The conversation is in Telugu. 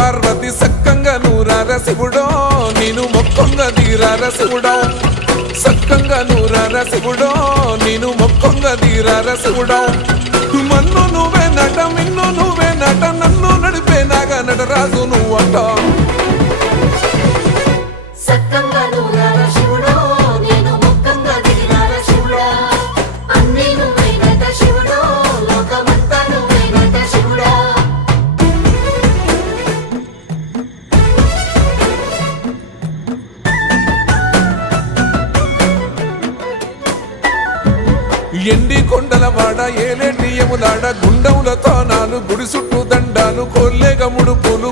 పార్వతి సక్కంగా నూరార శివుడో నేను మొక్కంగా తీరార శివుడో సక్కంగా నూరార శివుడో నేను మొక్కంగా తీరార శివుడో మన్ను నువ్వే నట మిన్ను నువ్వే నట నన్ను నడిపే నాగా నటరాజు నువ్వంట సక్కంగా నూరార శివుడో నేను మొక్కంగా తీరార శివుడా అన్నీ నువ్వేనట శివుడో లోకమంతా నువ్వేనట శివుడా ఎండి కొండల వాడ ఏలేటి యములాడ గుండములతో నాలు గుడి చుట్టూ దండాలు కోల్లేగ ముడుపులు